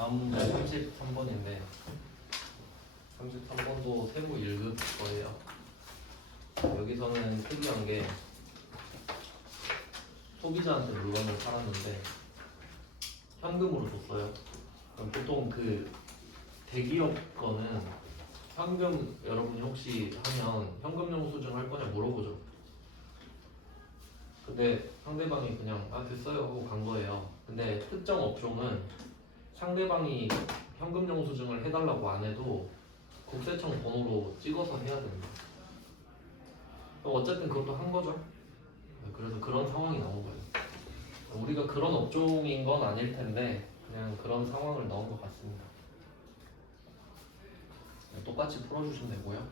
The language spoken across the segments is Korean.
다음 문제 33번인데 33번도 세무 1급 거예요. 여기서는 특이한 게 소비자한테 물건을 팔았는데 현금으로 줬어요. 그럼 보통 그 대기업 거는 현금 여러분이 혹시 하면 현금 영수증 할 거냐 물어보죠. 근데 상대방이 그냥 됐어요 하고 간 거예요. 근데 특정 업종은 상대방이 현금 영수증을 해달라고 안 해도 국세청 번호로 찍어서 해야 됩니다. 어쨌든 그것도 한 거죠. 그래서 그런 상황이 나온 거예요. 우리가 그런 업종인 건 아닐 텐데 그냥 그런 상황을 넣은 것 같습니다. 똑같이 풀어주시면 되고요.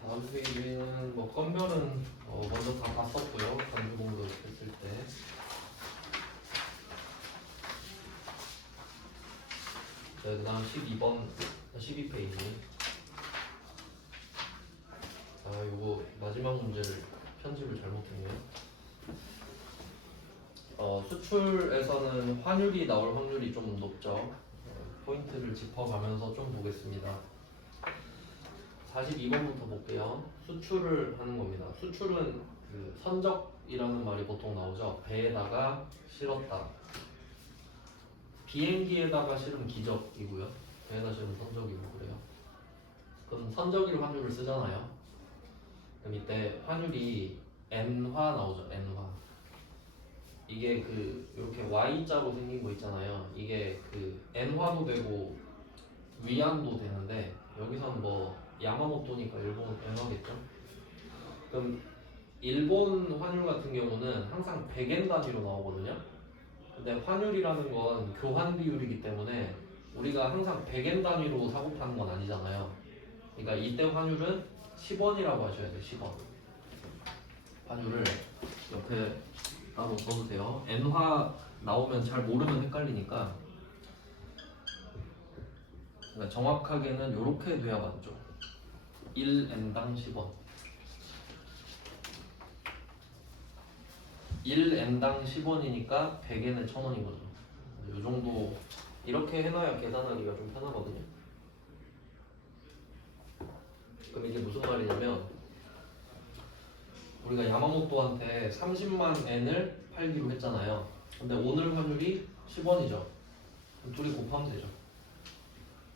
다음 페이지는 뭐 건별은 먼저 다 봤었고요. 강조 공부 했을 때. 네, 그다음 12페이지. 요거 마지막 문제를 편집을 잘못했네요. 수출에서는 환율이 나올 확률이 좀 높죠. 포인트를 짚어가면서 좀 보겠습니다. 42번부터 볼게요. 수출을 하는 겁니다. 수출은 그 선적이라는 말이 보통 나오죠. 배에다가 실었다. 비행기에다가 실은 기적이고요. 배에다 실은 선적이고 그래요. 그럼 선적일 환율을 쓰잖아요. 그럼 이때 환율이 엔화 나오죠. 엔화. 이게 그 이렇게 Y자로 생긴 거 있잖아요. 이게 그 엔화도 되고 위안도 되는데 여기서는 뭐 야마모토니까 일본 엔화겠죠. 그럼 일본 환율 같은 경우는 항상 100엔 단위로 나오거든요. 근데 환율이라는 건 교환 비율이기 때문에 우리가 항상 100엔 단위로 사고 파는 건 아니잖아요. 그러니까 이때 환율은 10원이라고 하셔야 돼요. 10원. 환율을 옆에 따로 써도 돼요. 엔화 나오면 잘 모르면 헷갈리니까 그러니까 정확하게는 이렇게 돼야 맞죠. 1엔당 10원. 1엔당 10원이니까 100엔에 1000원인 거죠. 이 정도 이렇게 해놔야 계산하기가 좀 편하거든요. 그럼 이게 무슨 말이냐면 우리가 야마모토한테 30만 엔을 팔기로 했잖아요. 근데 오늘 환율이 10원이죠. 그럼 둘이 곱하면 되죠.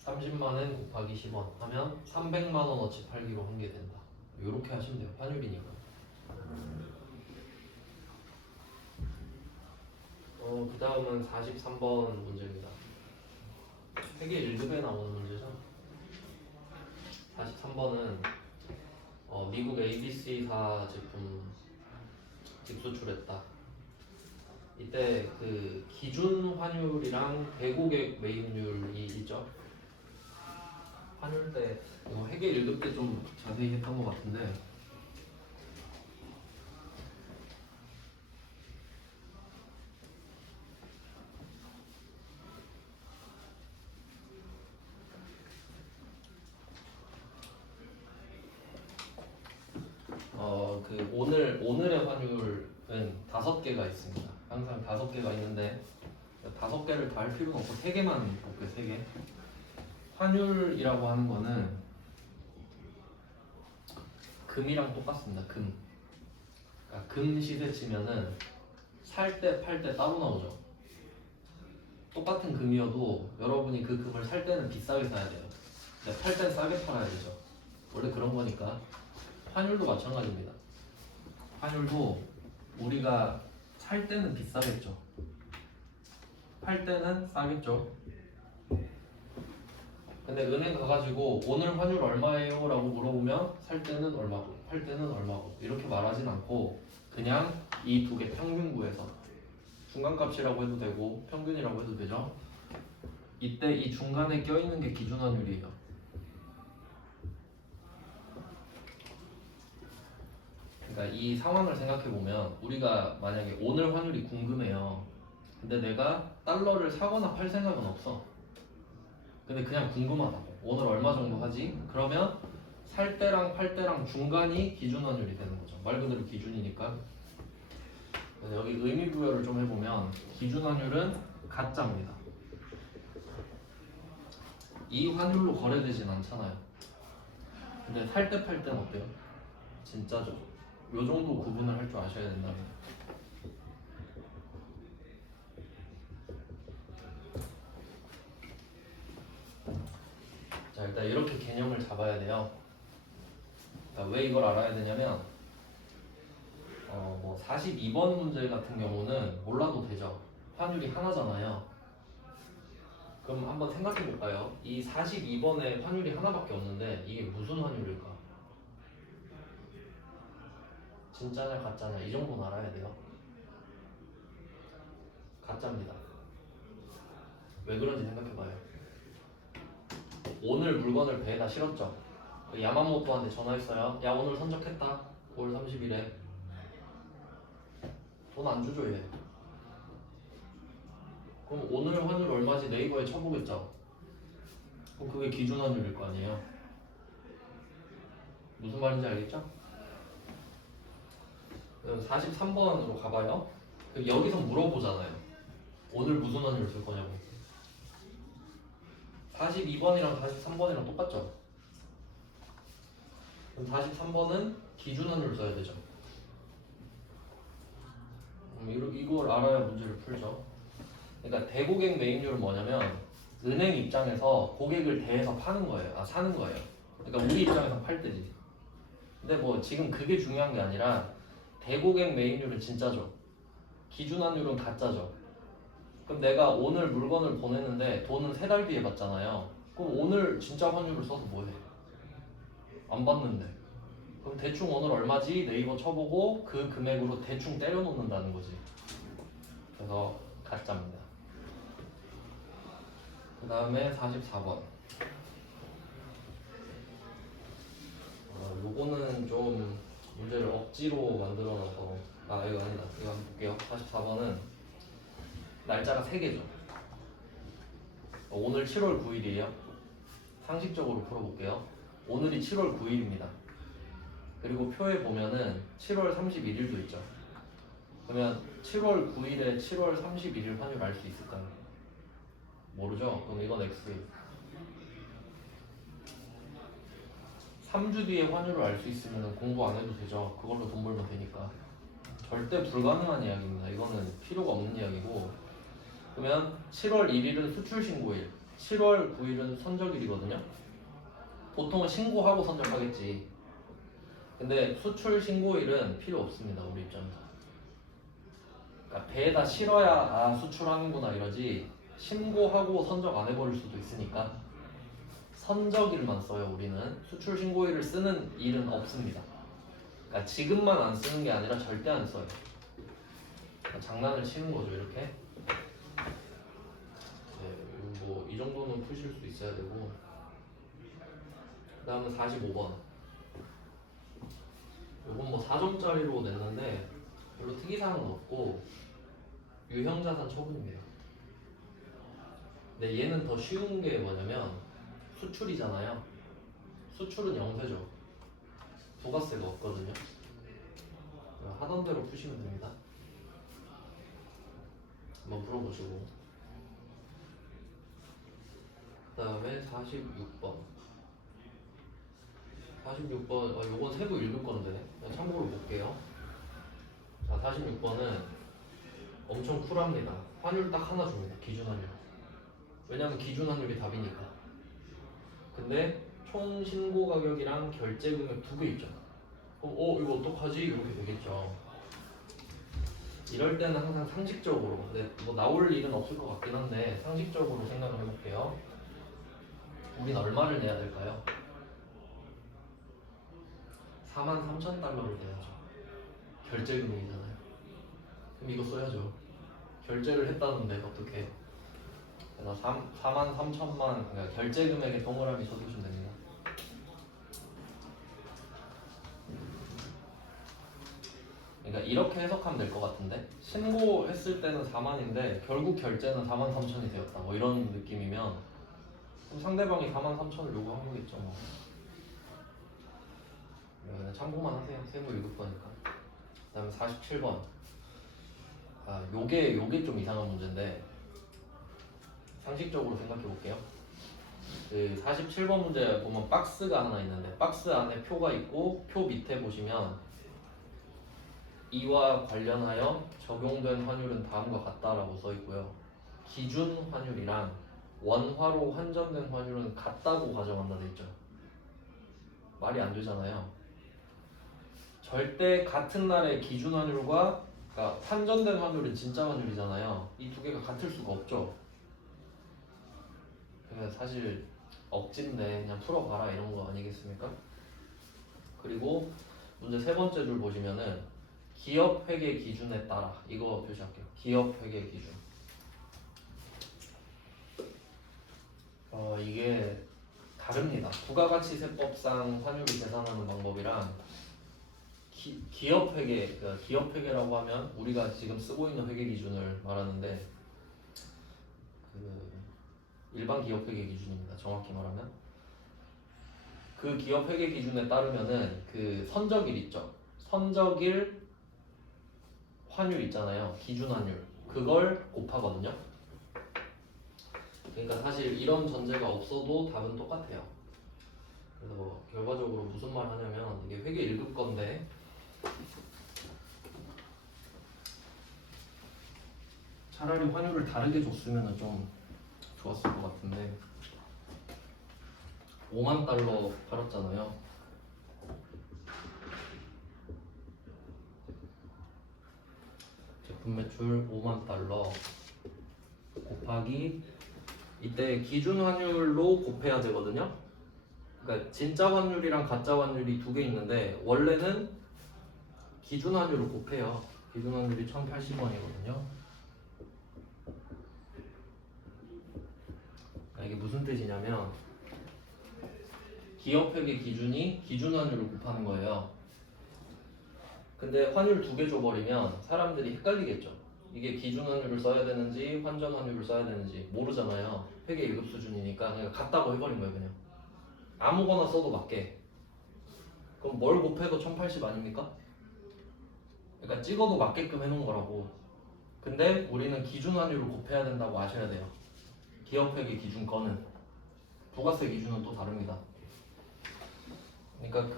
30만 엔 곱하기 10원 하면 300만 원어치 팔기로 한 게 된다. 이렇게 하시면 돼요. 환율이니까. 그 다음은 43번 문제입니다. 세계 1급에 나오는 문제죠. 43번은 미국 ABC사 제품 직수출했다. 이때 그 기준 환율이랑 대고객 매입률이 있죠. 환율 때 회계 1급 때 좀 자세히 했던 것 같은데 그 오늘의 환율은 5개가 있습니다. 항상 5개가 있는데 5개를 다 할 필요는 없고 3개만 볼게요. 3개. 환율이라고 하는 거는 금이랑 똑같습니다. 금. 그러니까 금 시세 치면은 살 때 팔 때 따로 나오죠. 똑같은 금이어도 여러분이 그 금을 살 때는 비싸게 사야 돼요. 근데 팔 땐 싸게 팔아야 되죠. 원래 그런 거니까. 환율도 마찬가지입니다. 환율도 우리가 살 때는 비싸겠죠. 팔 때는 싸겠죠. 근데 은행 가가지고 오늘 환율 얼마예요? 라고 물어보면 살 때는 얼마고 팔 때는 얼마고 이렇게 말하진 않고 그냥 이 두 개 평균 구해서 중간값이라고 해도 되고 평균이라고 해도 되죠. 이때 이 중간에 껴있는 게 기준 환율이에요. 그러니까 이 상황을 생각해보면 우리가 만약에 오늘 환율이 궁금해요. 근데 내가 달러를 사거나 팔 생각은 없어. 근데 그냥 궁금하다고. 오늘 얼마 정도 하지? 그러면 살 때랑 팔 때랑 중간이 기준 환율이 되는 거죠. 말 그대로 기준이니까. 여기 의미 부여를 좀 해보면 기준 환율은 가짜입니다. 이 환율로 거래되진 않잖아요. 근데 살 때 팔 때는 어때요? 진짜죠. 요 정도 구분을 할 줄 아셔야 된다면. 자, 일단 이렇게 개념을 잡아야 돼요. 그러니까 왜 이걸 알아야 되냐면 뭐 42번 문제 같은 경우는 몰라도 되죠. 환율이 하나잖아요. 그럼 한번 생각해 볼까요? 이 42번에 환율이 하나밖에 없는데 이게 무슨 환율일까? 진짜냐 가짜냐 이 정도는 알아야 돼요. 가짜입니다. 왜 그런지 생각해 봐요. 오늘 물건을 배에다 실었죠. 야마모토한테 전화했어요. 야 오늘 선적했다. 5월 30일에 돈 안 주죠 얘. 그럼 오늘 환율 얼마지 네이버에 쳐보겠죠. 그럼 그게 기준 환율일 거 아니에요. 무슨 말인지 알겠죠? 43번으로 가봐요. 여기서 물어보잖아요. 오늘 무슨 환율 쓸 거냐고. 42번이랑 43번이랑 똑같죠? 그럼 43번은 기준 환율 써야 되죠. 이걸 알아야 문제를 풀죠. 그러니까 대고객 매입률은 뭐냐면 은행 입장에서 고객을 대해서 파는 거예요. 사는 거예요. 그러니까 우리 입장에서 팔 때지. 근데 뭐 지금 그게 중요한 게 아니라 대고객 매입률은 진짜죠. 기준 환율은 가짜죠. 그럼 내가 오늘 물건을 보냈는데 돈은 3달 뒤에 받잖아요. 그럼 오늘 진짜 환율을 써서 뭐해? 안 받는데. 그럼 대충 오늘 얼마지? 네이버 쳐보고 그 금액으로 대충 때려 놓는다는 거지. 그래서 가짜입니다. 그 다음에 44번. 요거는 좀 문제를 억지로 만들어놔서 이거 아니다. 이거 한번 볼게요. 44번은 날짜가 3개죠. 오늘 7월 9일이에요. 상식적으로 풀어볼게요. 오늘이 7월 9일입니다. 그리고 표에 보면은 7월 31일도 있죠. 그러면 7월 9일에 7월 31일 환율 알 수 있을까요? 모르죠? 그럼 이건 X. 3주 뒤에 환율을 알 수 있으면 공부 안 해도 되죠. 그걸로 돈 벌면 되니까. 절대 불가능한 이야기입니다. 이거는 필요가 없는 이야기고. 그러면 7월 1일은 수출 신고일, 7월 9일은 선적일이거든요. 보통은 신고하고 선적하겠지. 근데 수출 신고일은 필요 없습니다. 우리 입장에서. 그러니까 배에다 실어야 수출하는구나 이러지. 신고하고 선적 안 해버릴 수도 있으니까 선적일만 써요. 우리는 수출 신고일을 쓰는 일은 없습니다. 그러니까 지금만 안 쓰는 게 아니라 절대 안 써요. 그러니까 장난을 치는 거죠. 이렇게. 네, 뭐 이 정도는 푸실 수 있어야 되고. 그 다음은 45번. 이건 뭐 4점짜리로 냈는데 별로 특이사항은 없고 유형자산 처분입니다. 근데 얘는 더 쉬운 게 뭐냐면 수출이잖아요. 수출은 영세죠. 부가세가 없거든요. 하던 대로 푸시면 됩니다. 한번 풀어보시고. 그 다음에 46번. 46번, 요건 세부 읽을 건데 그냥 참고로 볼게요. 자, 46번은 엄청 쿨합니다. 환율 딱 하나 줍니다. 기준 환율. 왜냐면 기준 환율이 답이니까. 근데 총 신고 가격이랑 결제 금액 2개 있잖아. 그럼 이거 어떡하지? 이렇게 되겠죠. 이럴 때는 항상 상식적으로, 근데 뭐 나올 일은 없을 것 같긴 한데 상식적으로 생각을 해볼게요. 우린 얼마를 내야 될까요? 43,000달러를 내야죠. 결제 금액이잖아요. 그럼 이거 써야죠. 결제를 했다는데 어떻게? 그래서 43,000만, 그러니까 결제 금액에 동그라미 쳐주시면 됩니다. 그러니까 이렇게 해석하면 될 것 같은데, 신고했을 때는 4만인데 결국 결제는 43,000이 되었다. 뭐 이런 느낌이면 그럼 상대방이 43,000을 요구한 거겠죠. 뭐. 그냥 참고만 하세요. 세무 읽을 거니까. 그다음에 47번. 요게 좀 이상한 문제인데 상식적으로 생각해 볼게요. 그 47번 문제 보면 박스가 하나 있는데 박스 안에 표가 있고 표 밑에 보시면 이와 관련하여 적용된 환율은 다음과 같다라고 써 있고요. 기준 환율이랑 원화로 환전된 환율은 같다고 가정한다 돼 있죠. 말이 안 되잖아요. 절대 같은 날의 기준 환율과 그러니까 환전된 환율은 진짜 환율이잖아요. 이 두 개가 같을 수가 없죠. 그래서 사실 억지인데 그냥 풀어봐라 이런 거 아니겠습니까? 그리고 문제 세 번째 줄 보시면은 기업 회계 기준에 따라 이거 표시할게요. 기업 회계 기준. 이게 다릅니다. 부가가치세법상 환율을 계산하는 방법이랑 기업 회계, 그러니까 기업 회계라고 하면 우리가 지금 쓰고 있는 회계 기준을 말하는데 그 일반 기업 회계 기준입니다. 정확히 말하면 그 기업 회계 기준에 따르면은 그 선적일 있죠. 선적일 환율 있잖아요. 기준 환율 그걸 곱하거든요. 그러니까 사실 이런 전제가 없어도 답은 똑같아요. 그래서 결과적으로 무슨 말 하냐면 이게 회계 1급 건데 차라리 환율을 다르게 줬으면 좀 좋았을 것 같은데 5만 달러 팔았잖아요. 제품 매출 5만 달러 곱하기 이때 기준 환율로 곱해야 되거든요. 그러니까 진짜 환율이랑 가짜 환율이 두 개 있는데 원래는 기준 환율을 곱해요. 기준 환율이 1,080원이거든요. 이게 무슨 뜻이냐면 기업 회계 기준이 기준 환율을 곱하는 거예요. 근데 환율 두 개 줘버리면 사람들이 헷갈리겠죠. 이게 기준 환율을 써야 되는지 환전 환율을 써야 되는지 모르잖아요. 회계 1급 수준이니까 그냥 같다고 해버린 거예요. 그냥 아무거나 써도 맞게. 그럼 뭘 곱해도 1080 아닙니까? 그러니까 찍어도 맞게끔 해놓은 거라고. 근데 우리는 기준 환율을 곱해야 된다고 아셔야 돼요. 기업 회계 기준 거는 부가세 기준은 또 다릅니다. 그러니까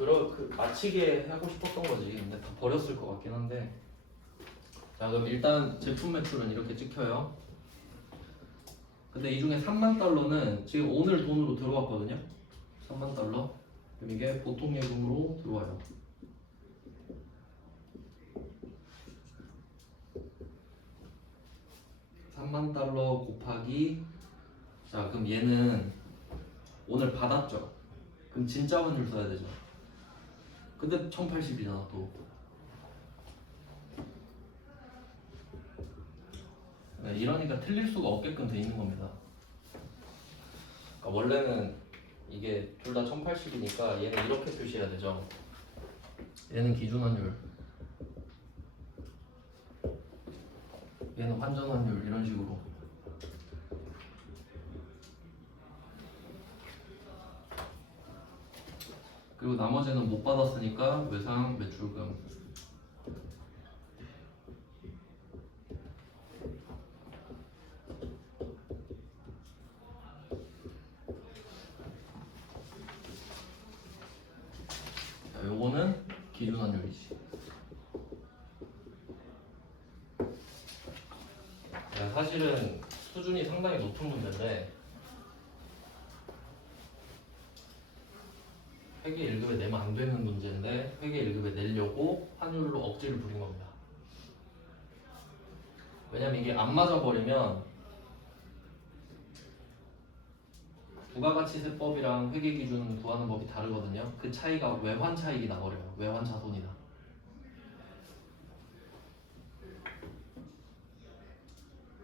맞히게 하고 싶었던 거지. 근데 다 버렸을 것 같긴 한데. 자, 그럼 일단 제품 매출은 이렇게 찍혀요. 근데 이 중에 3만 달러는 지금 오늘 돈으로 들어왔거든요. 3만 달러. 그럼 이게 보통 예금으로 들어와요. $3만 곱하기 자, 그럼 얘는 오늘 받았죠. 그럼 진짜 환율 써야 되죠. 근데 1080이잖아 또. 네, 이러니까 틀릴 수가 없게끔 돼 있는 겁니다. 그러니까 원래는 이게 둘 다 1080이니까 얘는 이렇게 표시해야 되죠. 얘는 기준 환율, 얘는 환전 환율 이런 식으로. 그리고 나머지는 못 받았으니까 외상 매출금. 자, 요거는 기준 환율이지. 사실은 수준이 상당히 높은 문제인데 회계 1급에 내면 안 되는 문제인데 회계 1급에 내려고 환율로 억지를 부린 겁니다. 왜냐면 이게 안 맞아버리면 부가가치세법이랑 회계기준 구하는 법이 다르거든요. 그 차이가 외환 차익이 나버려요. 외환 자손이나.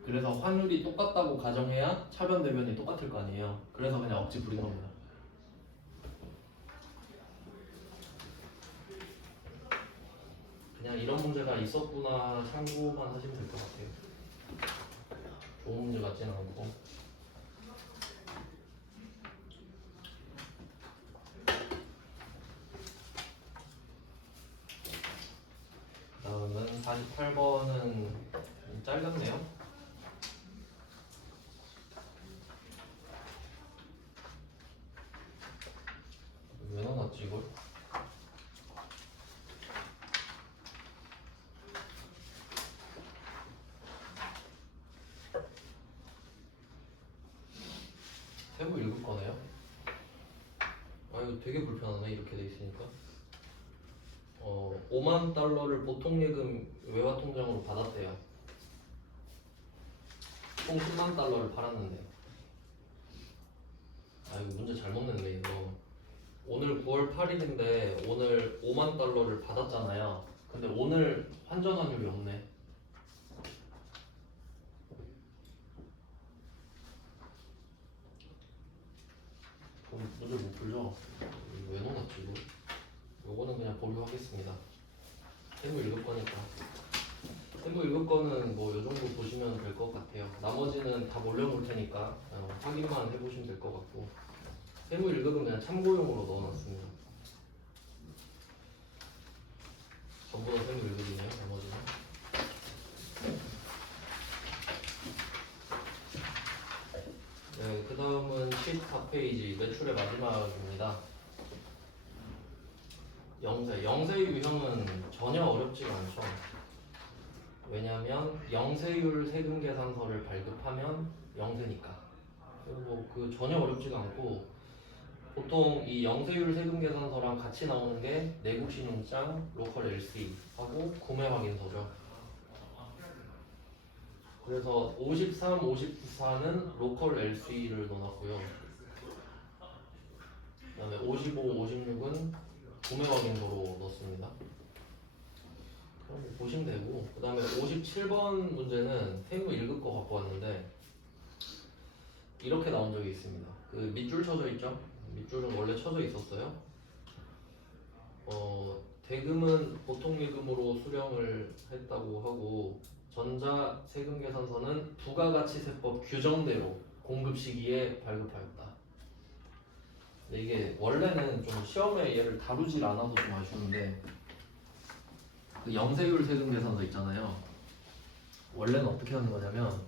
그래서 환율이 똑같다고 가정해야 차변 대변이 똑같을 거 아니에요. 그래서 그냥 억지 부린 겁니다. 그냥 이런 문제가 있었구나 참고만 하시면 될 것 같아요. 좋은 문제 같지는 않고. 다음은 48번은 짧았네요. 거네요. 아 이거 되게 불편하네 이렇게 돼 있으니까. 5만 달러를 보통 예금 외화 통장으로 받았대요. 총 10만 달러를 팔았는데. 아 이거 문제 잘못 냈네 이거. 오늘 9월 8일인데 오늘 5만 달러를 받았잖아요. 근데 오늘 환전 환율이 없네. 그럼 문제 못 풀죠? 이거 왜 넣어놨지 이거? 요거는 그냥 보류하겠습니다. 세무 읽을 거니까. 세무 읽을 거는 뭐 요 정도 보시면 될 것 같아요. 나머지는 다 몰려놓을 테니까 확인만 해보시면 될 것 같고. 세무 읽음은 그냥 참고용으로 넣어놨습니다. 전부 다 세무 읽음이네요. 나머지는. 네, 그 다음은 14페이지 매출의 마지막입니다. 영세 유형은 전혀 어렵지가 않죠. 왜냐하면 영세율 세금 계산서를 발급하면 영세니까. 그 전혀 어렵지가 않고 보통 이 영세율 세금 계산서랑 같이 나오는 게 내국 신용장, 로컬 LC 하고 구매 확인서죠. 그래서 53, 54는 로컬 LC를 넣어놨고요. 그 다음에 55, 56은 구매 확인서로 넣습니다. 그럼 보시면 되고, 그 다음에 57번 문제는 세무 1급 거 갖고 왔는데 이렇게 나온 적이 있습니다. 그 밑줄 쳐져 있죠? 밑줄은 원래 쳐져 있었어요. 대금은 보통 예금으로 수령을 했다고 하고 전자 세금 계산서는 부가가치세법 규정대로 공급 시기에 발급하였다. 근데 이게 원래는 좀 시험에 얘를 다루질 않아서 좀 아쉬운데 그 영세율 세금 계산서 있잖아요. 원래는 어떻게 하는 거냐면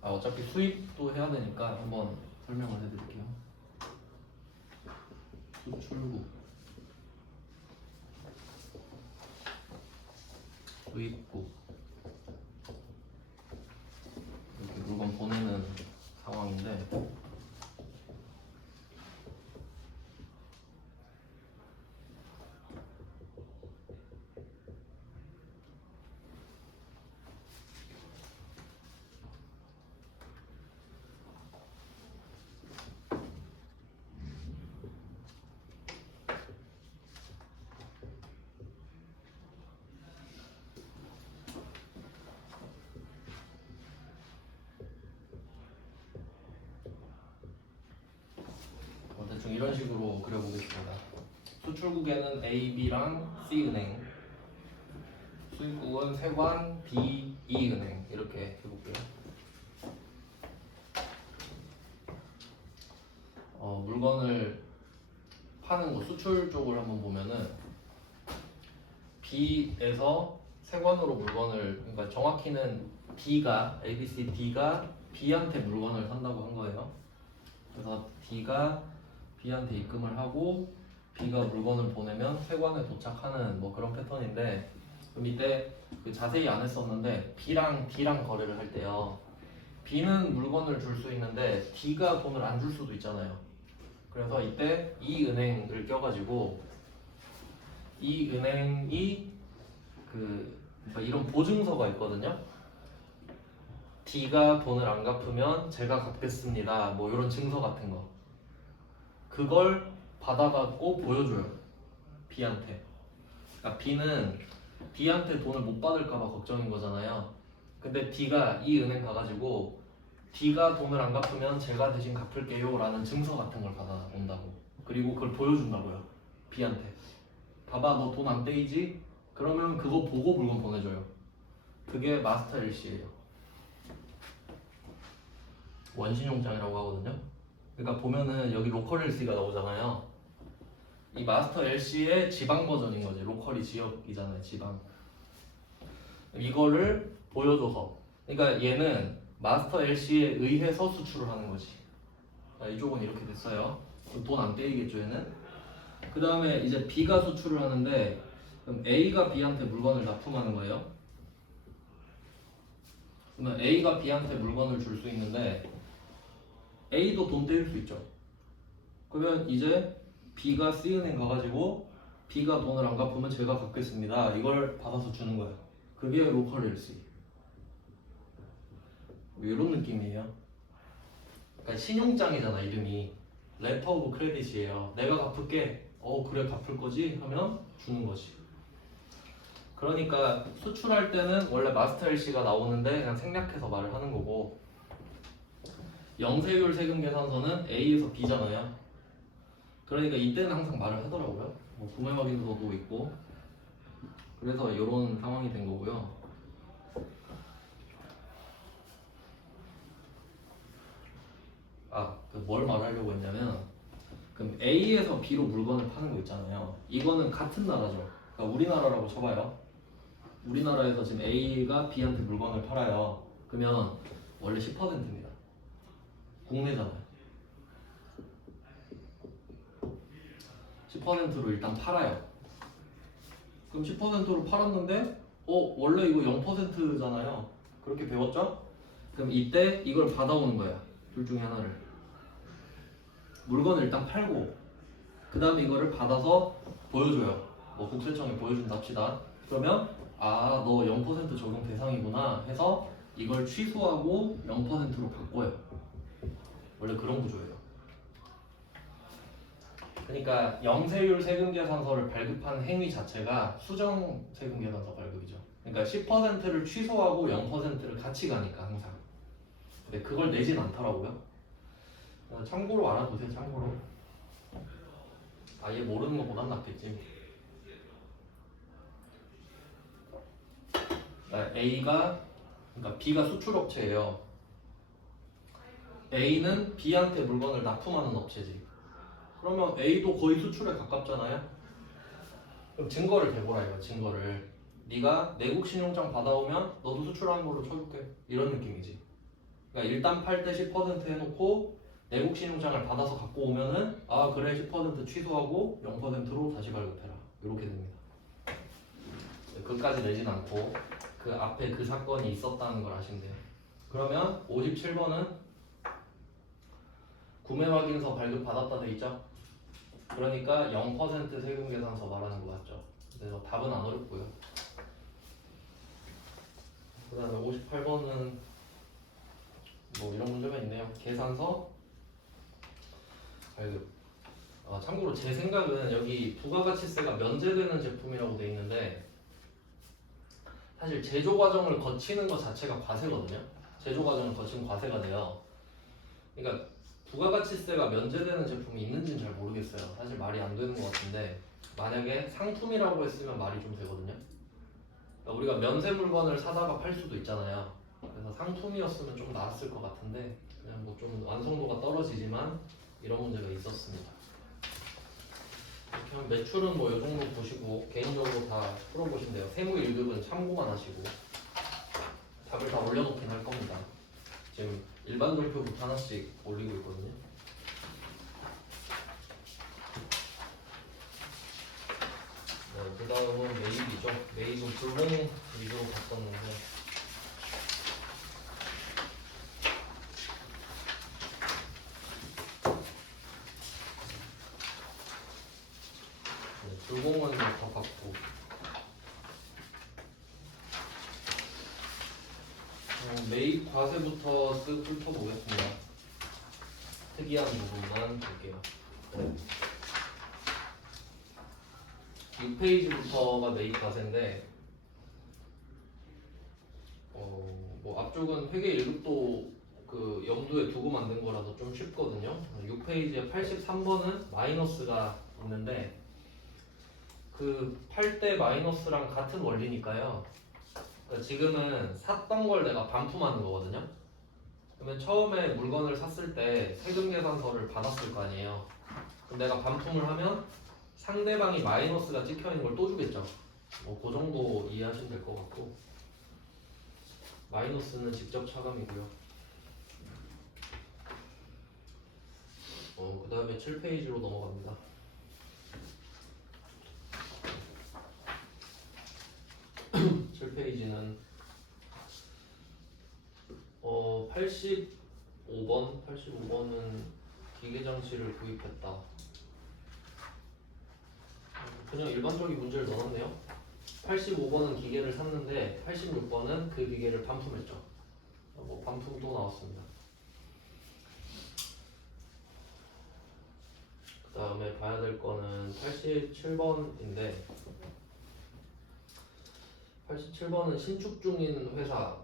어차피 수입도 해야 되니까 한번 설명을 해드릴게요. 수출국, 수입국 이렇게 물건 보내는 상황인데 대충 이런 식으로 그려보겠습니다. 수출국에는 A, B랑 C 은행, 수입국은 세관, B, E 은행 이렇게 해볼게요. 물건을 파는 거 수출 쪽을 한번 보면은 B에서 세관으로 물건을, 그러니까 정확히는 D가 A, B, C, D가 B한테 물건을 산다고 한 거예요. 그래서 D가 B한테 입금을 하고 B가 물건을 보내면 세관에 도착하는 뭐 그런 패턴인데, 그럼 이때 그 자세히 안 했었는데 B랑 D랑 거래를 할 때요, B는 물건을 줄 수 있는데 D가 돈을 안 줄 수도 있잖아요. 그래서 이때 이 은행을 껴가지고 이 은행이 그러니까 이런 보증서가 있거든요. D가 돈을 안 갚으면 제가 갚겠습니다. 뭐 이런 증서 같은 거. 그걸 받아갖고 보여줘요. B한테. 그러니까 B는 D한테 돈을 못 받을까봐 걱정인 거잖아요. 근데 D가 이 은행 가가지고 D가 돈을 안 갚으면 제가 대신 갚을게요 라는 증서 같은 걸 받아온다고. 그리고 그걸 보여준다고요. B한테. 봐봐, 너 돈 안 떼이지? 그러면 그거 보고 물건 보내줘요. 그게 마스터 LC예요. 원신용장이라고 하거든요. 그러니까 보면은 여기 로컬 LC가 나오잖아요. 이 마스터 LC의 지방 버전인 거지. 로컬이 지역이잖아요, 지방. 이거를 보여줘서. 그러니까 얘는 마스터 LC에 의해서 수출을 하는 거지. 이쪽은 이렇게 됐어요. 돈 안 떼이겠죠, 얘는. 그 다음에 이제 B가 수출을 하는데, 그럼 A가 B한테 물건을 납품하는 거예요. 그러면 A가 B한테 물건을 줄 수 있는데 A도 돈 떼일 수 있죠. 그러면 이제 B가 C은행 가가지고 B가 돈을 안 갚으면 제가 갚겠습니다. 이걸 받아서 주는 거야. 그게 로컬 LC. 이런 느낌이에요. 그러니까 신용장이잖아 이름이. 레터 오브 크레딧이에요. 내가 갚을게. 그래 갚을 거지? 하면 주는 거지. 그러니까 수출할 때는 원래 마스터 LC가 나오는데 그냥 생략해서 말을 하는 거고, 영세율 세금 계산서는 A에서 B잖아요. 그러니까 이때는 항상 말을 하더라고요. 뭐 구매 확인서도 있고. 그래서 이런 상황이 된 거고요. 뭘 말하려고 했냐면, 그럼 A에서 B로 물건을 파는 거 있잖아요. 이거는 같은 나라죠. 그러니까 우리나라라고 쳐봐요. 우리나라에서 지금 A가 B한테 물건을 팔아요. 그러면 원래 10%입니다. 국내잖아요. 10%로 일단 팔아요. 그럼 10%로 팔았는데 원래 이거 0%잖아요. 그렇게 배웠죠? 그럼 이때 이걸 받아오는 거야. 둘 중에 하나를. 물건을 일단 팔고 그 다음에 이거를 받아서 보여줘요. 뭐 국세청에 보여준다 합시다. 그러면 너 0% 적용 대상이구나 해서 이걸 취소하고 0%로 바꿔요. 원래 그런 구조예요. 그러니까 영세율 세금계산서를 발급한 행위 자체가 수정 세금계산서 발급이죠. 그러니까 10%를 취소하고 0%를 같이 가니까 항상. 근데 그걸 내진 않더라고요. 참고로 알아두세요. 참고로. 아예 모르는 것보단 낫겠지. 그러니까 B가 수출업체예요. A는 B한테 물건을 납품하는 업체지. 그러면 A도 거의 수출에 가깝잖아요. 그럼 증거를 대보라 이거. 증거를 네가 내국 신용장 받아오면 너도 수출하는 걸로 쳐줄게. 이런 느낌이지. 그러니까 일단 팔 때 10% 해놓고 내국 신용장을 받아서 갖고 오면은 그래 10% 취소하고 0%로 다시 발급해라. 이렇게 됩니다. 그까지 내진 않고 그 앞에 그 사건이 있었다는 걸 아시면 돼요. 그러면 57번은 구매 확인서 발급 받았다 돼 있죠? 그러니까 0% 세금 계산서 말하는 거 맞죠? 그래서 답은 안 어렵고요. 그 다음에 58번은 뭐 이런 문제가 있네요. 계산서 발급. 참고로 제 생각은 여기 부가가치세가 면제되는 제품이라고 돼 있는데 사실 제조 과정을 거치는 것 자체가 과세거든요. 제조 과정을 거치면 과세가 돼요. 그러니까 부가가치세가 면제되는 제품이 있는지는 잘 모르겠어요. 사실 말이 안 되는 것 같은데 만약에 상품이라고 했으면 말이 좀 되거든요. 그러니까 우리가 면세 물건을 사다가 팔 수도 있잖아요. 그래서 상품이었으면 좀 나았을 것 같은데 그냥 뭐 좀 완성도가 떨어지지만 이런 문제가 있었습니다. 이렇게 하면 매출은 뭐 이 정도 보시고 개인적으로 다 풀어보시면 돼요. 세무 1급은 참고만 하시고 답을 다 올려놓긴 할 겁니다. 지금 일반 돌표부터 하나씩 올리고 있거든요. 그 다음은 매입이죠. 매입은 불공 위주로 봤었는데 불공은 더 받고 매입 과세부터 쓱 훑어보겠습니다. 특이한 부분만 볼게요. 6페이지부터가 매입 과세인데 뭐 앞쪽은 회계 1급도 그 염두에 두고 만든 거라서 좀 쉽거든요. 6페이지에 83번은 마이너스가 있는데 그 팔 때 마이너스랑 같은 원리니까요. 그러니까 지금은 샀던 걸 내가 반품하는 거거든요. 그러면 처음에 물건을 샀을 때 세금 계산서를 받았을 거 아니에요. 그럼 내가 반품을 하면 상대방이 마이너스가 찍혀 있는 걸 또 주겠죠. 뭐 그 정도 이해하시면 될 것 같고 마이너스는 직접 차감이고요. 그 다음에 7페이지로 넘어갑니다. 7페이지는 85번은 기계장치를 구입했다. 그냥 일반적인 문제를 넣었네요. 85번은 기계를 샀는데 86번은 그 기계를 반품했죠. 뭐 반품도 나왔습니다. 그 다음에 봐야 될 거는 87번인데 87번은 신축 중인 회사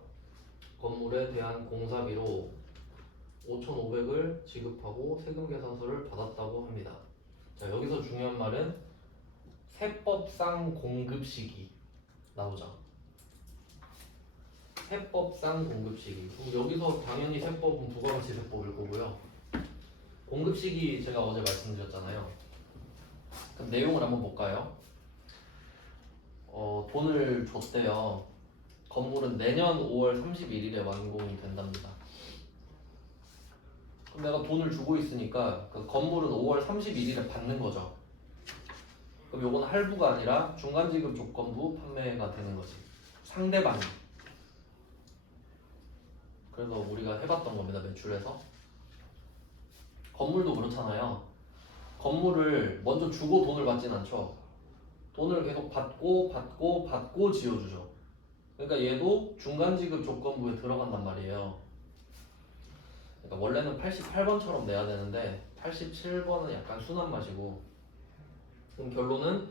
건물에 대한 공사비로 5,500을 지급하고 세금 계산서를 받았다고 합니다. 자, 여기서 중요한 말은 세법상 공급 시기 나오죠. 세법상 공급 시기. 그럼 여기서 당연히 세법은 부가가치 세법일 거고요. 공급 시기 제가 어제 말씀드렸잖아요. 그럼 내용을 한번 볼까요? 돈을 줬대요. 건물은 내년 5월 31일에 완공이 된답니다. 그럼 내가 돈을 주고 있으니까 그 건물은 5월 31일에 받는 거죠. 그럼 요건 할부가 아니라 중간지급 조건부 판매가 되는 거지. 상대방이. 그래서 우리가 해봤던 겁니다. 매출에서. 건물도 그렇잖아요. 건물을 먼저 주고 돈을 받진 않죠. 돈을 계속 받고 지어주죠. 그러니까 얘도 중간지급 조건부에 들어간단 말이에요. 그러니까 원래는 88번처럼 내야 되는데 87번은 약간 순한 맛이고. 그럼 결론은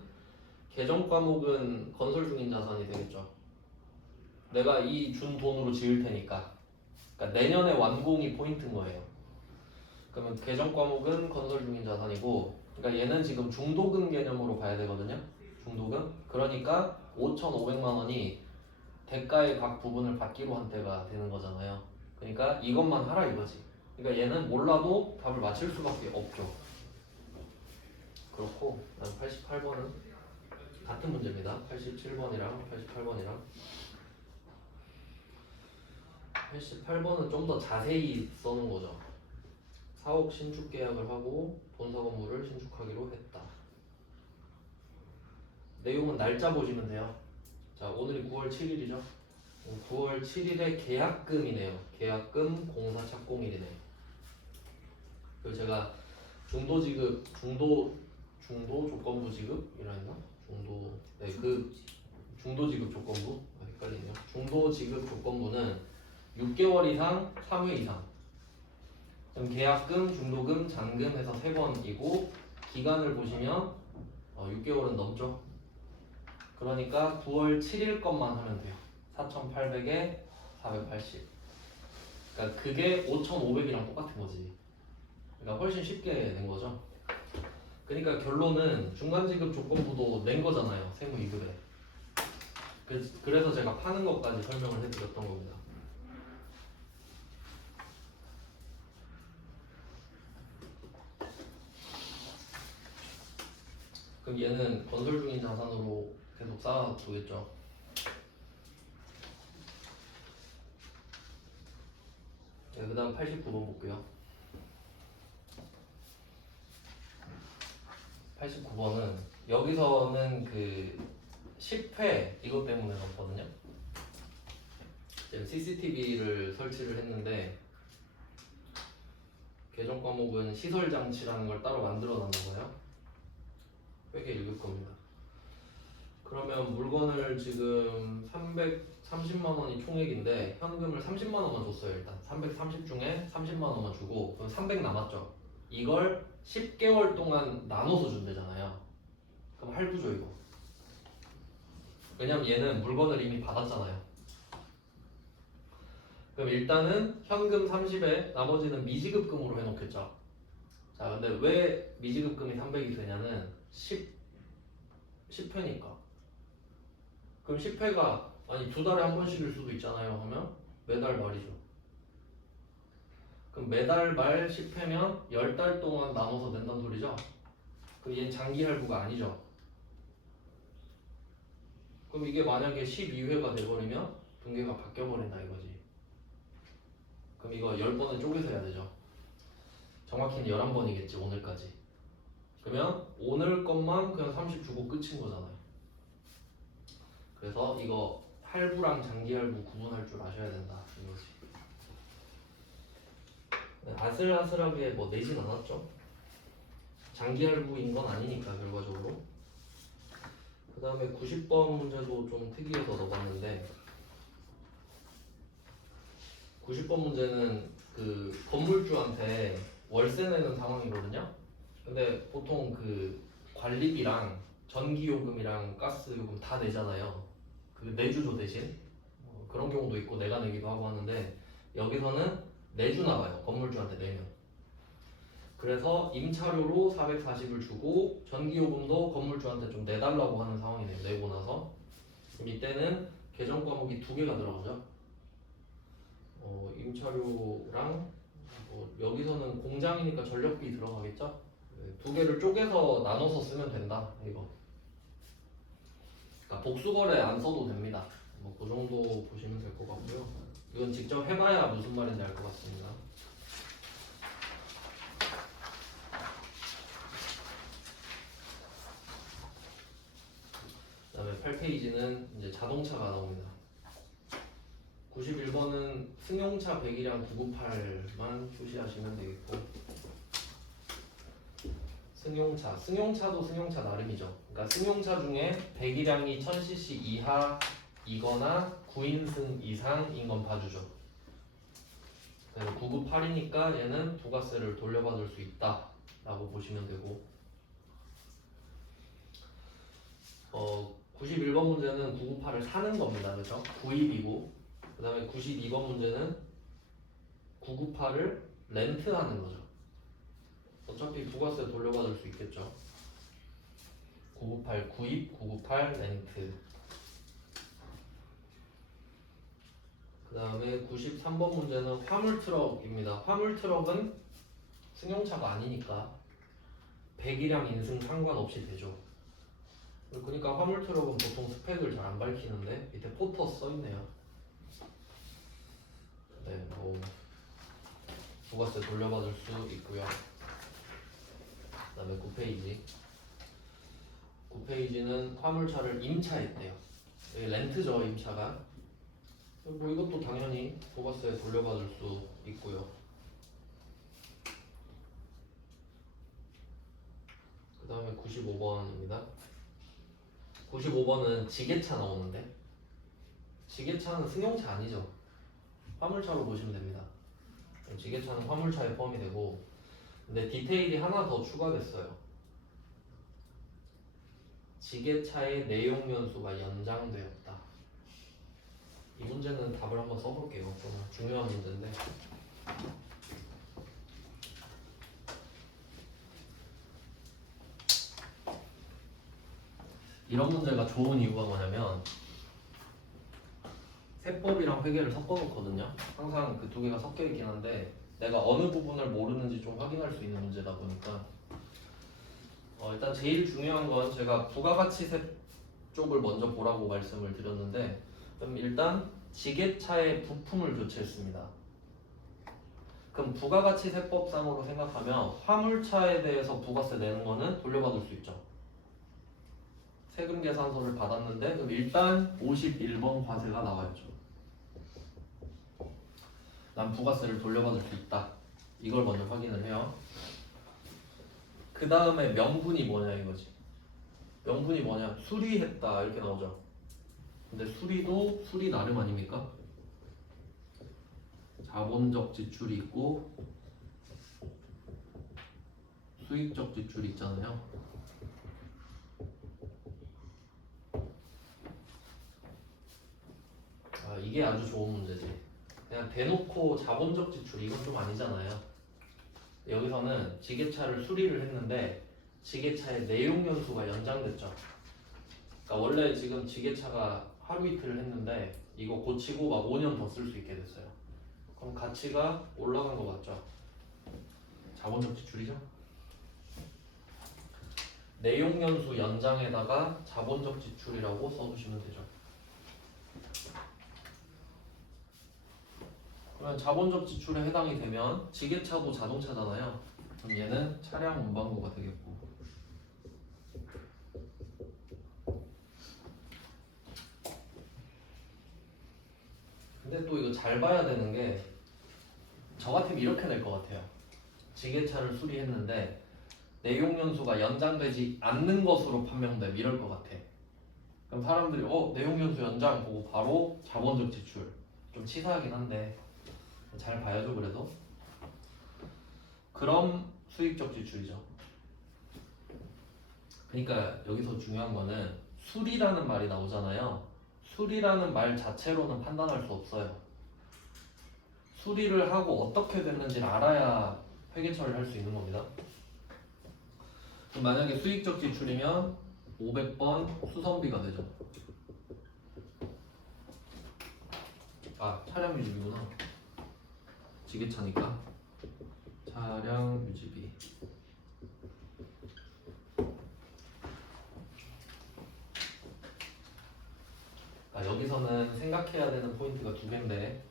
계정 과목은 건설 중인 자산이 되겠죠. 내가 이 준 돈으로 지을 테니까. 그러니까 내년에 완공이 포인트인 거예요. 그러면 계정 과목은 건설 중인 자산이고, 그러니까 얘는 지금 중도금 개념으로 봐야 되거든요. 중도금. 그러니까 5,500만 원이 대가의 각 부분을 받기로 한 때가 되는 거잖아요. 그러니까 이것만 하라 이거지. 그러니까 얘는 몰라도 답을 맞힐 수밖에 없죠. 그렇고 88번은 같은 문제입니다. 87번이랑 88번이랑 88번은 좀 더 자세히 써놓은 거죠. 사옥 신축 계약을 하고 본사 건물을 신축하기로 했다. 내용은 날짜 보시면 돼요. 자, 오늘이 9월 7일이죠. 9월 7일에 계약금이네요. 계약금 공사 착공일이네요. 그리고 제가 중도 조건부 지급이라 했나? 그 중도 지급 조건부 헷갈리네요. 중도 지급 조건부는 6개월 이상 3회 이상. 그럼 계약금, 중도금, 잔금 해서 3번이고 기간을 보시면 6개월은 넘죠. 그러니까 9월 7일 것만 하면 돼요. 4,800에 480. 그러니까 그게 5,500이랑 똑같은 거지. 그러니까 훨씬 쉽게 낸 거죠. 그러니까 결론은 중간지급 조건부도 낸 거잖아요. 세무 2급에. 그래서 제가 파는 것까지 설명을 해드렸던 겁니다. 그럼 얘는 건설 중인 자산으로 계속 쌓아두겠죠. 네, 그 다음 89번 볼게요. 89번은 여기서는 그 10회 이것 때문에 넣었거든요. CCTV를 설치를 했는데 계정 과목은 시설 장치라는 걸 따로 만들어 놨나 봐요. 회계 1급 겁니다. 그러면 물건을 지금 330만 원이 총액인데 현금을 30만 원만 줬어요. 일단 330 중에 30만 원만 주고 그럼 300 남았죠. 이걸 10개월 동안 나눠서 준대잖아요. 그럼 할부죠 이거. 왜냐면 얘는 물건을 이미 받았잖아요. 그럼 일단은 현금 30에 나머지는 미지급금으로 해놓겠죠. 자, 근데 왜 미지급금이 300이 되냐는 10회니까. 그럼 10회가 아니 2달에 한 번씩일 수도 있잖아요 하면 매달 말이죠. 그럼 매달 말 10회면 10달 동안 나눠서 낸다는 소리죠. 그럼 얘는 장기 할부가 아니죠. 그럼 이게 만약에 12회가 돼버리면 분계가 바뀌어버린다 이거지. 그럼 이거 10번을 쪼개서 해야 되죠. 정확히는 11번이겠지 오늘까지. 그러면 오늘 것만 그냥 30 주고 끝인 거잖아요. 그래서 이거 할부랑 장기 할부 구분할 줄 아셔야 된다 이거지. 아슬아슬하게 뭐 내진 않았죠. 장기 할부인 건 아니니까 결과적으로. 그 다음에 90번 문제도 좀 특이해서 넣어봤는데 90번 문제는 그 건물주한테 월세 내는 상황이거든요. 근데 보통 그 관리비랑 전기요금이랑 가스요금 다 내잖아요. 그 내주죠 대신. 그런 경우도 있고 내가 내기도 하고 하는데 여기서는 내주나 봐요. 건물주한테 내면. 그래서 임차료로 440을 주고 전기요금도 건물주한테 좀 내달라고 하는 상황이네요. 내고 나서. 그럼 이때는 계정 과목이 두 개가 들어가죠. 임차료랑 여기서는 공장이니까 전력비 들어가겠죠? 네, 두 개를 쪼개서 나눠서 쓰면 된다. 이거. 그러니까 복수거래 안 써도 됩니다. 뭐 그 정도 보시면 될 것 같고요. 이건 직접 해봐야 무슨 말인지 알 것 같습니다. 그다음에 8페이지는 이제 자동차가 나옵니다. 91번은 승용차 배기량 998만 표시하시면 되겠고 승용차도 승용차 나름이죠. 그러니까 승용차 중에 배기량이 1000cc 이하이거나 9인승 이상인 건 봐주죠. 그래서 998이니까 얘는 부가세를 돌려받을 수 있다 라고 보시면 되고 91번 문제는 998을 사는 겁니다. 그렇죠? 구입이고 그 다음에 92번 문제는 998을 렌트하는 거죠. 어차피 부가세 돌려받을 수 있겠죠. 998 구입, 998 렌트. 그 다음에 93번 문제는 화물트럭입니다. 화물트럭은 승용차가 아니니까 배기량 인승 상관없이 되죠. 그러니까 화물트럭은 보통 스펙을 잘 안 밝히는데 밑에 포터 써있네요. 네, 부가세 돌려받을 수 있고요. 그 다음에 9페이지는 화물차를 임차했대요. 렌트죠, 임차가. 뭐 이것도 당연히 부가세 돌려받을 수 있고요. 그 다음에 95번입니다. 95번은 지게차 나오는데 지게차는 승용차 아니죠. 화물차로 보시면 됩니다. 지게차는 화물차에 포함이 되고 근데 디테일이 하나 더 추가됐어요. 지게차의 내용 연수가 연장되었다. 이 문제는 답을 한번 써볼게요. 중요한 문제인데 이런 문제가 좋은 이유가 뭐냐면 세법이랑 회계를 섞어놓거든요. 항상 그 두 개가 섞여 있긴 한데 내가 어느 부분을 모르는지 좀 확인할 수 있는 문제다 보니까 일단 제일 중요한 건 제가 부가가치세 쪽을 먼저 보라고 말씀을 드렸는데 그럼 일단 지게차의 부품을 교체했습니다. 그럼 부가가치세법상으로 생각하면 화물차에 대해서 부가세 내는 거는 돌려받을 수 있죠. 세금 계산서를 받았는데 그럼 일단 51번 과세가 나와야죠. 난 부가세를 돌려받을 수 있다. 이걸 먼저 확인을 해요. 그 다음에 명분이 뭐냐 이거지. 명분이 뭐냐? 수리했다 이렇게 나오죠. 근데 수리도 수리 나름 아닙니까? 자본적 지출이 있고 수익적 지출이 있잖아요. 이게 아주 좋은 문제지. 그냥 대놓고 자본적 지출 이건 좀 아니잖아요. 여기서는 지게차를 수리를 했는데 지게차의 내용 연수가 연장됐죠. 그러니까 원래 지금 지게차가 하루 이틀을 했는데 이거 고치고 막 5년 더 쓸 수 있게 됐어요. 그럼 가치가 올라간 거 맞죠? 자본적 지출이죠? 내용 연수 연장에다가 자본적 지출이라고 써주시면 되죠. 그러면 자본적 지출에 해당이 되면 지게차도 자동차잖아요. 그럼 얘는 차량 운반고가 되겠고 근데 또 이거 잘 봐야 되는 게 저 같으면 이렇게 될 것 같아요. 지게차를 수리했는데 내용 연수가 연장되지 않는 것으로 판명됨 이럴 것 같아. 그럼 사람들이 내용 연수 연장 보고 바로 자본적 지출. 좀 치사하긴 한데 잘 봐야죠 그래도. 그럼 수익적 지출이죠. 그러니까 여기서 중요한 거는 수리라는 말이 나오잖아요. 수리라는 말 자체로는 판단할 수 없어요. 수리를 하고 어떻게 됐는지를 알아야 회계 처리를 할 수 있는 겁니다. 그럼 만약에 수익적 지출이면 500번 수선비가 되죠. 아, 차량 유지비구나. 지게차니까. 차량 유지비. 여기서는 생각해야 되는 포인트가 두 개인데,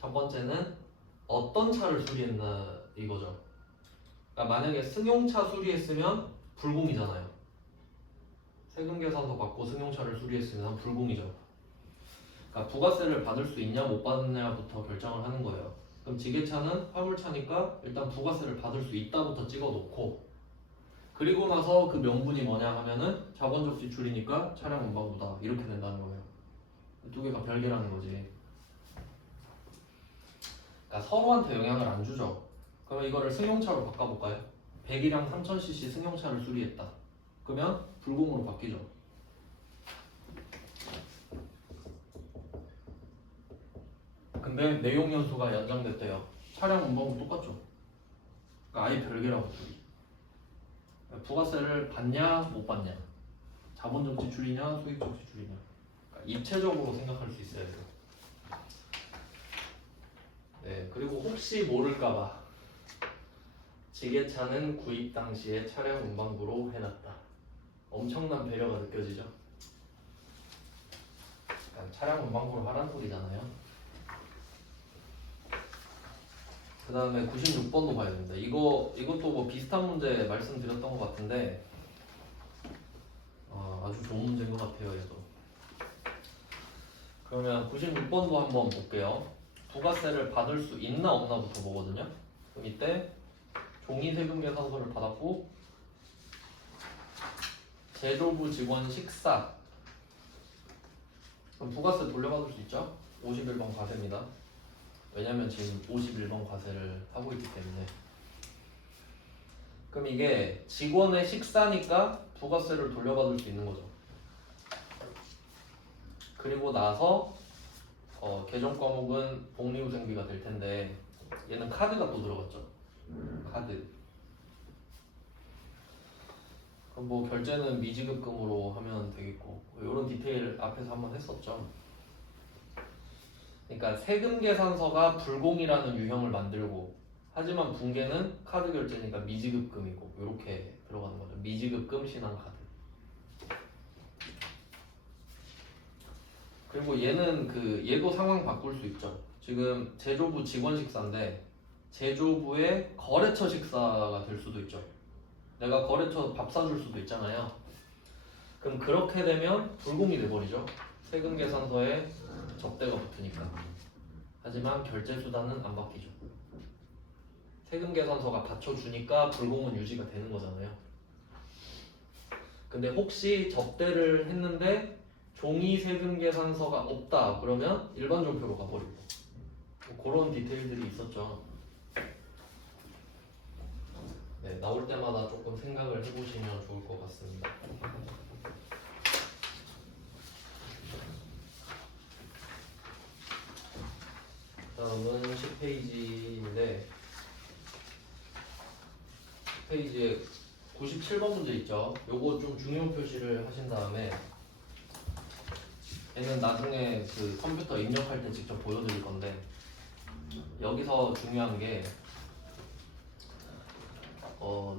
첫 번째는 어떤 차를 수리했나 이거죠. 그러니까 만약에 승용차 수리했으면 불공이잖아요. 세금 계산서 받고 승용차를 수리했으면 불공이죠. 그러니까 부가세를 받을 수 있냐 못 받느냐부터 결정을 하는 거예요. 그럼 지게차는 화물차니까 일단 부가세를 받을 수 있다부터 찍어놓고, 그리고 나서 그 명분이 뭐냐 하면은 자본적 지출이니까 차량 운반부다 이렇게 된다는 거예요. 두 개가 별개라는 거지. 그러니까 서로한테 영향을 안 주죠. 그러면 이거를 승용차로 바꿔볼까요? 100이랑 3000cc 승용차를 수리했다. 그러면 불공으로 바뀌죠. 근데 내용 연수가 연장됐대요. 차량 운반은 똑같죠. 그러니까 아예 별개라고. 부가세를 받냐 못 받냐, 자본적 지출이냐 수익적 지출이냐, 그러니까 입체적으로 생각할 수 있어야 돼요. 네, 그리고 혹시 모를까봐 지게차는 구입 당시에 차량 운반부로 해놨다. 엄청난 배려가 느껴지죠. 그러니까 차량 운반부로 하란 소리잖아요. 그 다음에 96번도 봐야 됩니다. 이것도 뭐 비슷한 문제 말씀드렸던 것 같은데 아주 좋은 문제인 것 같아요. 얘도. 그러면 96번도 한번 볼게요. 부가세를 받을 수 있나 없나부터 보거든요. 그럼 이때 종이 세금 계산서를 받았고 제조부 직원 식사, 그럼 부가세 돌려받을 수 있죠? 51번 과세입니다. 왜냐면 지금 51번 과세를 하고 있기 때문에. 그럼 이게 직원의 식사니까 부가세를 돌려받을 수 있는 거죠. 그리고 나서 개정 과목은 복리후생비가 될 텐데 얘는 카드가 또 들어갔죠. 카드. 그럼 뭐 결제는 미지급금으로 하면 되겠고, 이런 디테일 앞에서 한번 했었죠. 그러니까 세금 계산서가 불공이라는 유형을 만들고, 하지만 분계는 카드 결제니까 미지급금이고, 이렇게 들어가는 거죠. 미지급금 신한카드. 그리고 얘도 상황 바꿀 수 있죠. 지금 제조부 직원 식사인데 제조부의 거래처 식사가 될 수도 있죠. 내가 거래처 밥 사줄 수도 있잖아요. 그럼 그렇게 되면 불공이 돼버리죠. 세금 계산서에 접대가 붙으니까. 하지만 결제 수단은 안 바뀌죠. 세금 계산서가 받쳐주니까 불공은 유지가 되는 거잖아요. 근데 혹시 접대를 했는데 종이 세금 계산서가 없다 그러면 일반 종표로 가버리고, 뭐 그런 디테일들이 있었죠. 네, 나올 때마다 조금 생각을 해보시면 좋을 것 같습니다. 다음은 10페이지인데 10페이지에 97번 문제 있죠. 요거 좀 중요 표시를 하신 다음에 얘는 나중에 그 컴퓨터 입력할 때 직접 보여드릴 건데, 여기서 중요한 게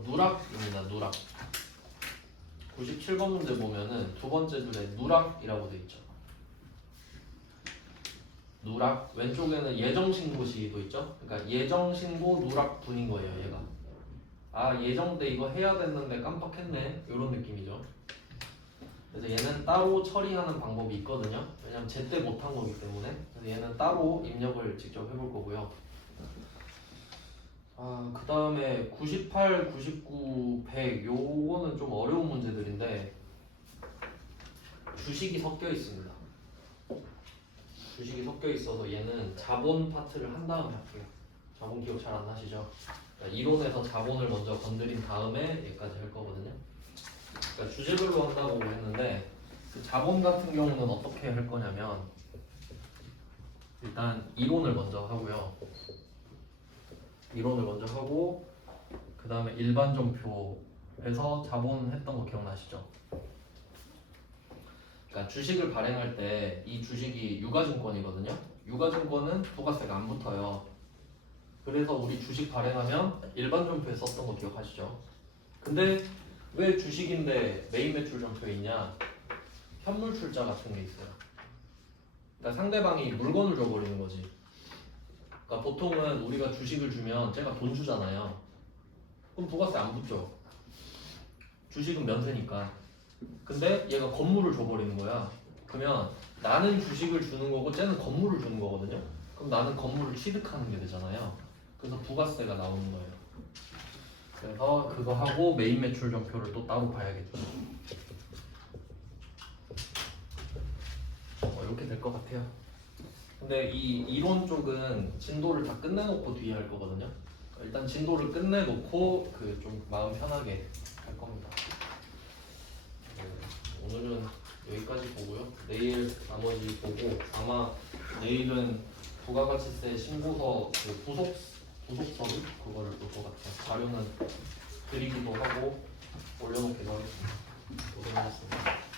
누락입니다. 누락. 97번 문제 보면은 두 번째 줄에 누락이라고 돼 있죠. 누락. 왼쪽에는 예정신고 시도 있죠. 그러니까 예정신고 누락분인 거예요. 얘가 예정 때 이거 해야 됐는데 깜빡했네, 이런 느낌이죠. 그래서 얘는 얘는 따로 처리하는 방법이 있거든요. 왜냐면 제때 못한 거기 때문에. 그래서 얘는 따로 입력을 직접 해볼 거고요. 그 다음에 98, 99, 100 요거는 좀 어려운 문제들인데 주식이 섞여 있습니다. 주식이 섞여 있어서 얘는 자본 파트를 한 다음에 할게요. 자본 기억 잘 안 나시죠? 그러니까 이론에서 자본을 먼저 건드린 다음에 얘까지 할 거거든요. 그러니까 주제별로 한다고 했는데 그 자본 같은 경우는 어떻게 할 거냐면 일단 이론을 먼저 하고요. 이론을 먼저 하고 그 다음에 일반전표에서 자본 했던 거 기억나시죠? 그러니까 주식을 발행할 때 이 주식이 유가증권이거든요. 유가증권은 부가세가 안 붙어요. 그래서 우리 주식 발행하면 일반전표에 썼던 거 기억하시죠? 근데 왜 주식인데 메인 매출 전표에 있냐? 현물 출자 같은 게 있어요. 그러니까 상대방이 물건을 줘버리는 거지. 그러니까 보통은 우리가 주식을 주면 쟤가 돈 주잖아요. 그럼 부가세 안 붙죠. 주식은 면세니까. 근데 얘가 건물을 줘버리는 거야. 그러면 나는 주식을 주는 거고 쟤는 건물을 주는 거거든요. 그럼 나는 건물을 취득하는 게 되잖아요. 그래서 부가세가 나오는 거예요. 그래서 그거 하고 메인 매출 전표를 또 따로 봐야겠죠. 이렇게 될 것 같아요. 근데 이 이론 쪽은 진도를 다 끝내놓고 뒤에 할 거거든요. 일단 진도를 끝내놓고 그 좀 마음 편하게 할 겁니다. 오늘은 여기까지 보고요. 내일 나머지 보고 아마 내일은 부가가치세 신고서 그 부속서류 그거를 볼 것 같아요. 자료는 드리기도 하고 올려놓기도 하겠습니다. 고생하셨습니다.